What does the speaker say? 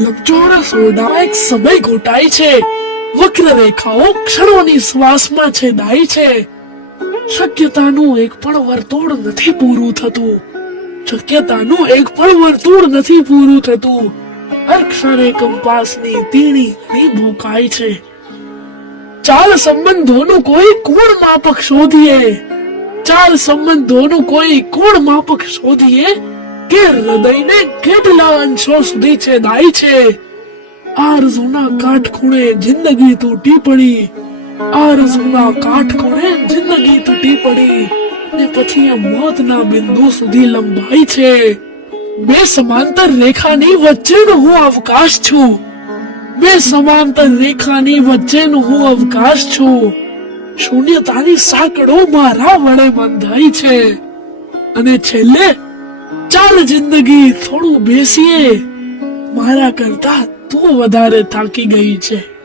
લંબચોરસ ઓરડામાં એક સમય ઘોટાય છે. વક્ર રેખાઓ ક્ષણોની શ્વાસમાં છેદાય છે. શક્યતાનું એક પણ વર્તુળ નથી પૂરું થતું. શક્યતાનું એક પણ વર્તુળ નથી પૂરું થતું. હર ક્ષણે કંપાસની તીણી ઘણી ભોકાય છે. ચાલ સંબંધોનું કોઈ કોણ માપક શોધીએ. ચાલ સંબંધોનું કોઈ કોણ માપક શોધીએ કે હૃદયને કેટલા અંશો સુધી છેદાય છે. આરઝુના કાટખૂણે જિંદગી તૂટી પડી. આરઝુના કાટખૂણે જિંદગી તૂટી પડી ને પછી આ મોતના બિંદુ સુધી લંબાઈ છે. બે સમાંતર રેખાની વચ્ચેનો હું અવકાશ છું. બે સમાંતર રેખાની વચ્ચેનો હું અવકાશ છું. શૂન્યતાની સાંકળો મારા વડે બંધાઈ છે. અને છેલ્લે ચાલ જિંદગી થોડું બેસીએ. મારા કરતા તું વધારે થાકી ગઈ છે.